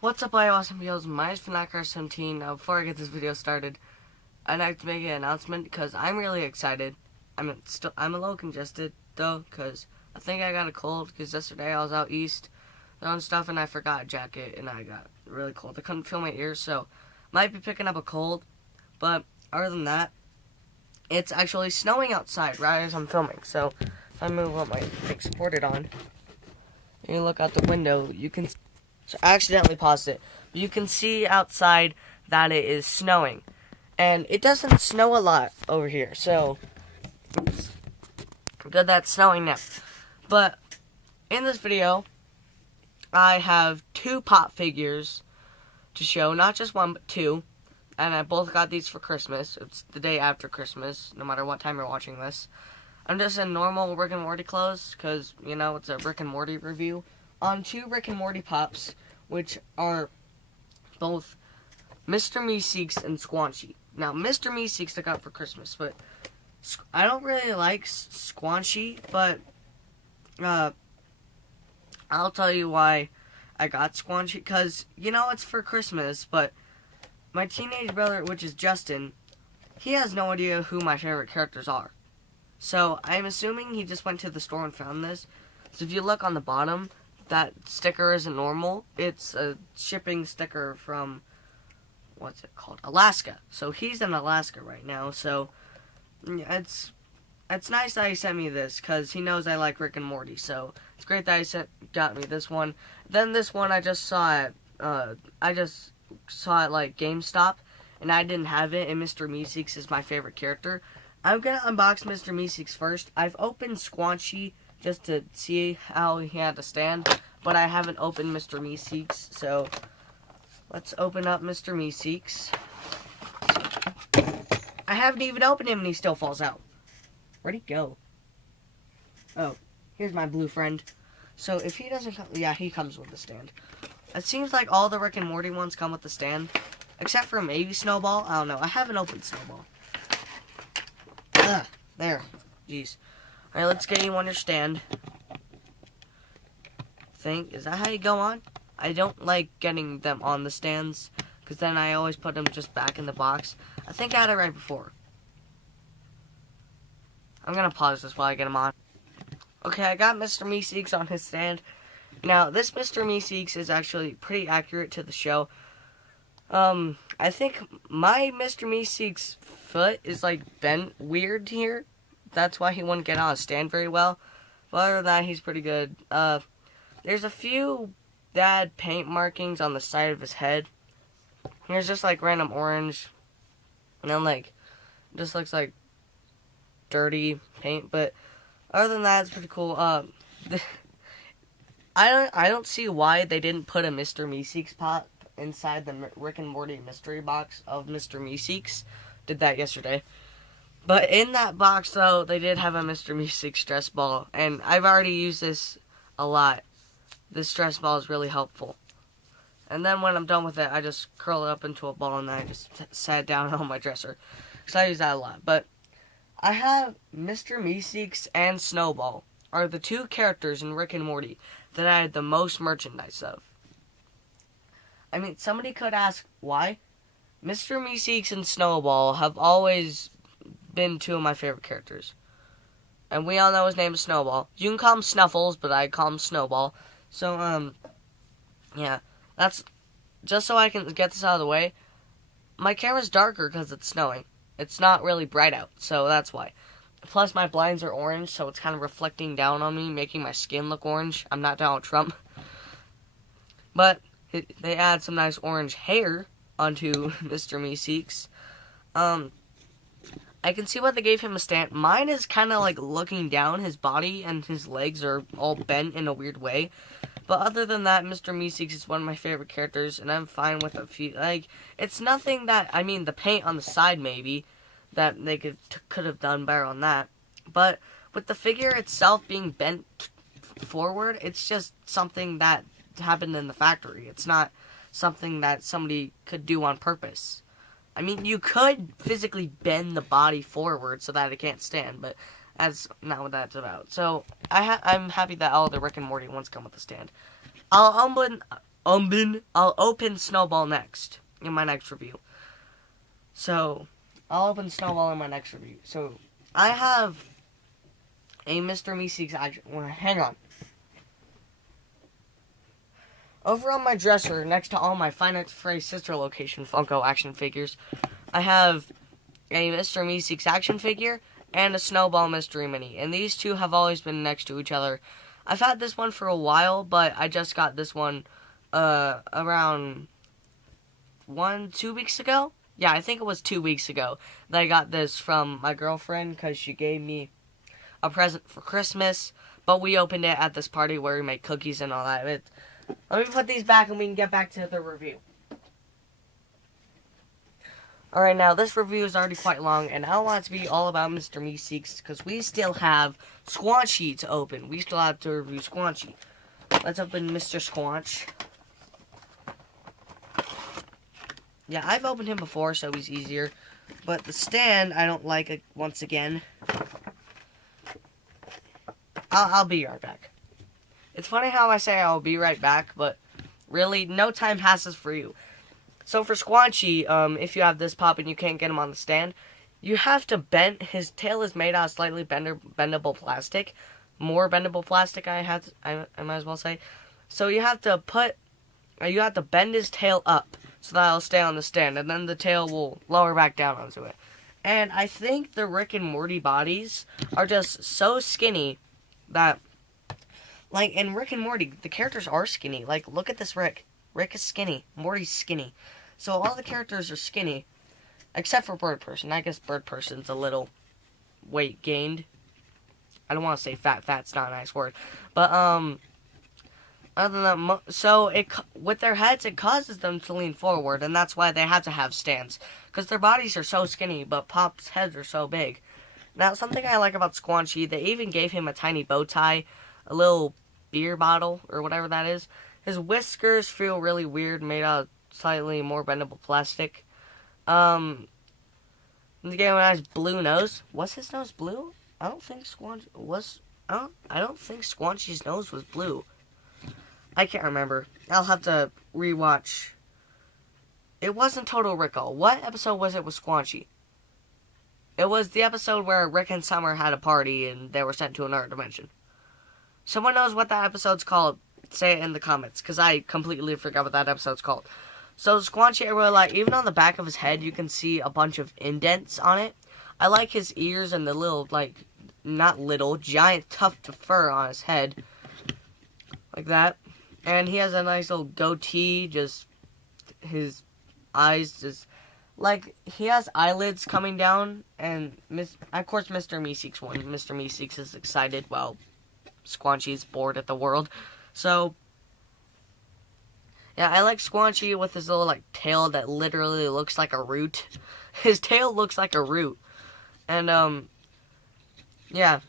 What's up, awesome videos? My name is Fanacker17. Now, before I get this video started, I'd like to make an announcement because I'm really excited. I'm a little congested though, because I think I got a cold. Because yesterday I was out east doing stuff and I forgot a jacket and I got really cold. I couldn't feel my ears, so might be picking up a cold. But other than that, it's actually snowing outside right as I'm filming. So if I move what my thing supported on, and you look out the window, you can. So I accidentally paused it. But you can see outside that it is snowing. And it doesn't snow a lot over here. So, it's good that it's snowing now. But, in this video, I have two pop figures to show. Not just one, but two. And I both got these for Christmas. It's the day after Christmas, no matter what time you're watching this. I'm just in normal Rick and Morty clothes, because, you know, it's a Rick and Morty review. On two Rick and Morty pops, which are both Mr. Meeseeks and Squanchy. Now, Mr. Meeseeks I got for Christmas, but I don't really like Squanchy, but I'll tell you why I got Squanchy, because, you know, it's for Christmas, but my teenage brother, which is Justin, he has no idea who my favorite characters are. So, I'm assuming he just went to the store and found this. So, if you look on the bottom, that sticker isn't normal. It's a shipping sticker from, what's it called? Alaska. So he's in Alaska right now. So it's nice that he sent me this because he knows I like Rick and Morty. So it's great that he got me this one. Then this one I just saw at like GameStop, and I didn't have it. And Mr. Meeseeks is my favorite character. I'm gonna unbox Mr. Meeseeks first. I've opened Squanchy just to see how he had to stand, but I haven't opened Mr. Meeseeks, so let's open up Mr. Meeseeks. I haven't even opened him and he still falls out. Where'd he go? Oh, here's my blue friend. So if he doesn't come, yeah, he comes with the stand. It seems like all the Rick and Morty ones come with the stand, except for maybe Snowball. I don't know. I haven't opened Snowball. Ugh, there. Jeez. Alright, let's get you on your stand. Is that how you go on? I don't like getting them on the stands, because then I always put them just back in the box. I think I had it right before. I'm gonna pause this while I get him on. Okay, I got Mr. Meeseeks on his stand. Now, this Mr. Meeseeks is actually pretty accurate to the show. I think my Mr. Meeseeks' foot is, like, bent weird here. That's why he wouldn't get on a stand very well. But other than that, he's pretty good. There's a few bad paint markings on the side of his head. Here's just, like, random orange. And then, like, just looks like dirty paint. But other than that, it's pretty cool. I don't see why they didn't put a Mr. Meeseeks pop inside the Rick and Morty mystery box of Mr. Meeseeks. Did that yesterday. But in that box, though, they did have a Mr. Meeseeks stress ball. And I've already used this a lot. This stress ball is really helpful. And then when I'm done with it, I just curl it up into a ball and then I just set it down on my dresser. Because I use that a lot. But I have Mr. Meeseeks and Snowball are the two characters in Rick and Morty that I had the most merchandise of. I mean, somebody could ask why. Mr. Meeseeks and Snowball have always been two of my favorite characters. And we all know his name is Snowball. You can call him Snuffles, but I call him Snowball. So, yeah. That's just so I can get this out of the way. My camera's darker because it's snowing. It's not really bright out, so that's why. Plus, my blinds are orange, so it's kind of reflecting down on me, making my skin look orange. I'm not Donald Trump. But they add some nice orange hair onto Mr. Meeseeks. I can see why they gave him a stand. Mine is kind of like looking down. His body and his legs are all bent in a weird way. But other than that, Mr. Meeseeks is one of my favorite characters, and I'm fine with a few. Like, it's nothing that, I mean, the paint on the side maybe, that they could have done better on that. But with the figure itself being bent forward, it's just something that happened in the factory. It's not something that somebody could do on purpose. I mean, you could physically bend the body forward so that it can't stand, but that's not what that's about. So, I'm happy that all the Rick and Morty ones come with a stand. I'll I'll open Snowball next in my next review. So, I'll open Snowball in my next review. So, I have a Mr. Meeseeks action. Well, hang on. Over on my dresser, next to all my Five Nights at Freddy's Sister Location Funko action figures, I have a Mr. Meeseeks action figure and a Snowball Mystery Mini. And these two have always been next to each other. I've had this one for a while, but I just got this one around 2 weeks ago. Yeah, I think it was 2 weeks ago that I got this from my girlfriend because she gave me a present for Christmas. But we opened it at this party where we make cookies and all that. Let me put these back and we can get back to the review. Alright, now this review is already quite long, and I don't want it to be all about Mr. Meeseeks because we still have Squanchy to open. We still have to review Squanchy. Let's open Mr. Squanch. Yeah, I've opened him before, so he's easier. But the stand, I don't like it once again. I'll be right back. It's funny how I say I'll be right back, but really, no time passes for you. So for Squanchy, if you have this pop and you can't get him on the stand, you have to bend. His tail is made out of slightly bendable plastic. More bendable plastic, I might as well say. So you have to bend his tail up so that it'll stay on the stand, and then the tail will lower back down onto it. And I think the Rick and Morty bodies are just so skinny that, like, in Rick and Morty, the characters are skinny. Like, look at this Rick. Rick is skinny. Morty's skinny. So all the characters are skinny, except for Bird Person. I guess Bird Person's a little weight gained. I don't want to say fat. Fat's not a nice word. But, other than that, so with their heads, it causes them to lean forward, and that's why they have to have stands. Because their bodies are so skinny, but Pop's heads are so big. Now, something I like about Squanchy, they even gave him a tiny bow tie, a little beer bottle, or whatever that is. His whiskers feel really weird, made out of slightly more bendable plastic. The guy has blue nose. Was his nose blue? I don't think I don't think Squanchy's nose was blue. I can't remember. I'll have to rewatch. It wasn't Total Recall. What episode was it with Squanchy? It was the episode where Rick and Summer had a party and they were sent to another dimension. Someone knows what that episode's called? Say it in the comments, because I completely forgot what that episode's called. So Squanchy, I really like. Even on the back of his head, you can see a bunch of indents on it. I like his ears and the little, like, not little, giant tuft of fur on his head. Like that. And he has a nice little goatee, just his eyes just, like, he has eyelids coming down, and, of course, Mr. Meeseeks won. Mr. Meeseeks is excited while Squanchy's bored at the world. So, yeah, I like Squanchy with his little, like, tail that literally looks like a root. His tail looks like a root. And, yeah.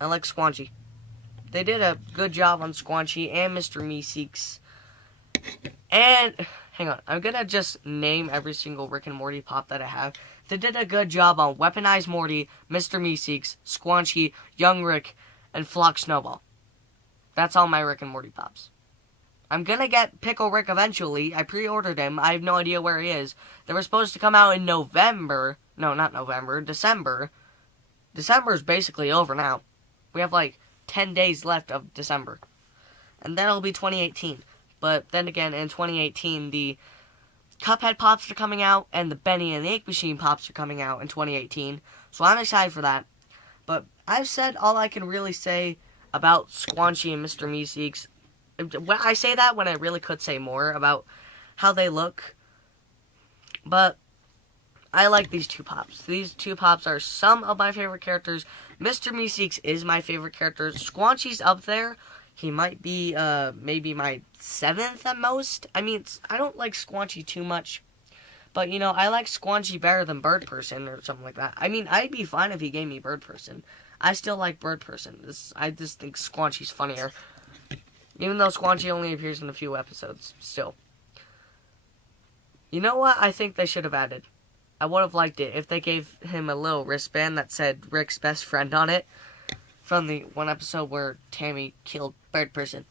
I like Squanchy. They did a good job on Squanchy and Mr. Meeseeks. And, hang on, I'm gonna just name every single Rick and Morty pop that I have. They did a good job on Weaponized Morty, Mr. Meeseeks, Squanchy, Young Rick, and Flock Snowball. That's all my Rick and Morty pops. I'm gonna get Pickle Rick eventually. I pre-ordered him. I have no idea where he is. They were supposed to come out in November. No, not November. December. December's basically over now. We have like 10 days left of December. And then it'll be 2018. But then again, in 2018, the Cuphead pops are coming out, and the Benny and the Ink Machine pops are coming out in 2018. So I'm excited for that. But I've said all I can really say about Squanchy and Mr. Meeseeks. I say that when I really could say more about how they look. But I like these two pops. These two pops are some of my favorite characters. Mr. Meeseeks is my favorite character. Squanchy's up there. He might be maybe my 7th at most. I mean, I don't like Squanchy too much. But, you know, I like Squanchy better than Bird Person or something like that. I mean, I'd be fine if he gave me Bird Person. I still like Bird Person. I just think Squanchy's funnier. Even though Squanchy only appears in a few episodes, still. You know what I think they should have added? I would have liked it if they gave him a little wristband that said Rick's best friend on it. From the one episode where Tammy killed Bird Person.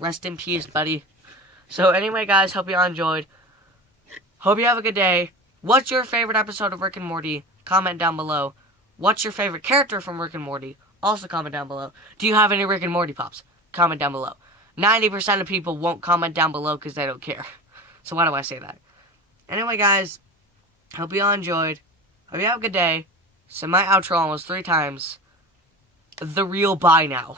Rest in peace, buddy. So anyway, guys, hope you all enjoyed. Hope you have a good day. What's your favorite episode of Rick and Morty? Comment down below. What's your favorite character from Rick and Morty? Also comment down below. Do you have any Rick and Morty pops? Comment down below. 90% of people won't comment down below because they don't care. So why do I say that? Anyway, guys, hope you all enjoyed. Hope you have a good day. So my outro almost 3 times. The real bye now.